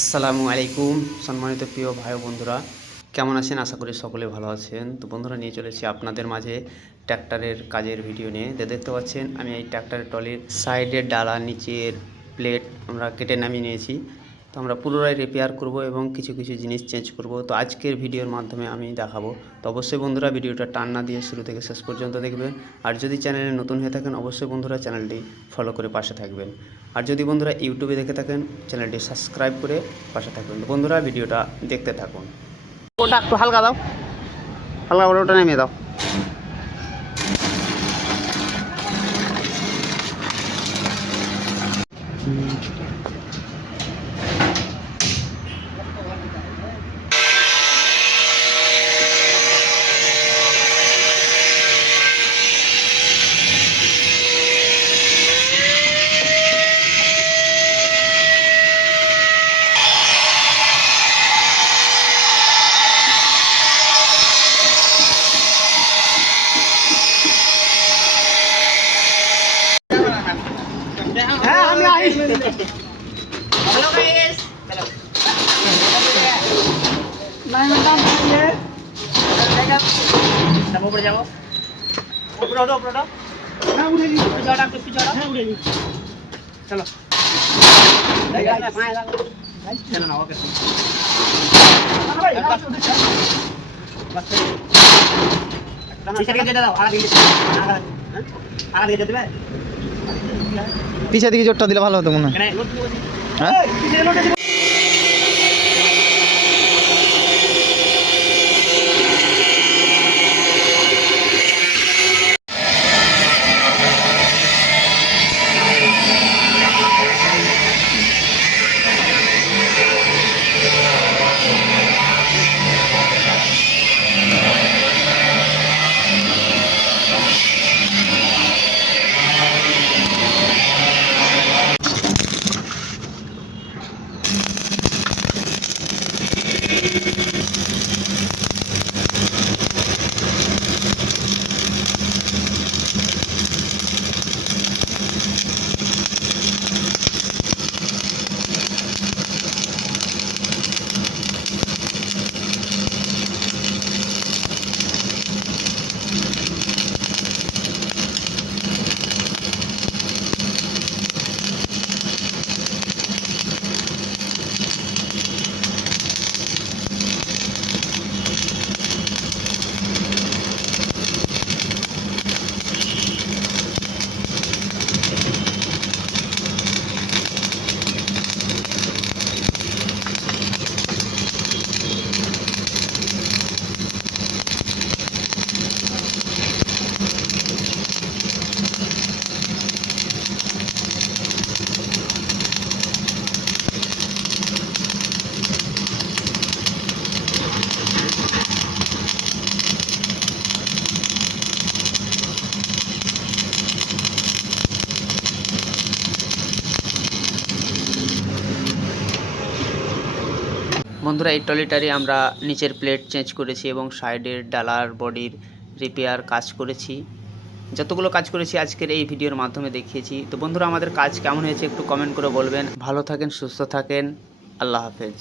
আসসালামু আলাইকুম সম্মানিত প্রিয় ভাই বন্ধুরা, কেমন আছেন? আশা করি সকলে ভালো আছেন। তো বন্ধুরা, নিয়ে চলেছি আপনাদের মাঝে ট্র্যাক্টরের কাজের ভিডিও নিয়ে। দেখতে পাচ্ছেন আমি এই ট্র্যাক্টরের ট্রলির সাইডের ডালা, নিচের প্লেট আমরা কেটে নামিয়ে নিয়েছি। তো আমরা পুনরায় রিপেয়ার করব এবং কিছু কিছু জিনিস চেঞ্জ করব। তো আজকের ভিডিওর মাধ্যমে আমি দেখাবো। তো অবশ্যই বন্ধুরা ভিডিওটা টান না দিয়ে শুরু থেকে শেষ পর্যন্ত দেখবেন। আর যদি চ্যানেলে নতুন হয়ে থাকেন অবশ্যই বন্ধুরা চ্যানেলটি ফলো করে পাশে থাকবেন। আর যদি বন্ধুরা ইউটিউবে দেখে থাকেন চ্যানেলটি সাবস্ক্রাইব করে পাশে থাকবেন। বন্ধুরা ভিডিওটা দেখতে থাকুন। ওটা একটু হালকা দাও, হালকা করে ওটা নেমে দাও। हेलो गाइस मैं मैडम ये तब ऊपर जाओ ऊपर उठो ना उठेगी पीछे हटा है उठेगी चलो चलो ना ओके पीछे के दे दो आगे दे दे পিছা দিকে জোরটা দিলে ভালো হতো মনে হয়। হ্যাঁ বন্ধুরা, এই ট্রলিটারে আমরা নিচের প্লেট চেঞ্জ করেছি এবং সাইডের ডালার বডির রিপেয়ার কাজ করেছি। যতগুলো কাজ করেছি আজকের এই ভিডিওর মাধ্যমে দেখিয়েছি। তো বন্ধুরা, আমাদের কাজ কেমন হয়েছে একটু কমেন্ট করে বলবেন। ভালো থাকেন, সুস্থ থাকেন, আল্লাহ হাফেজ।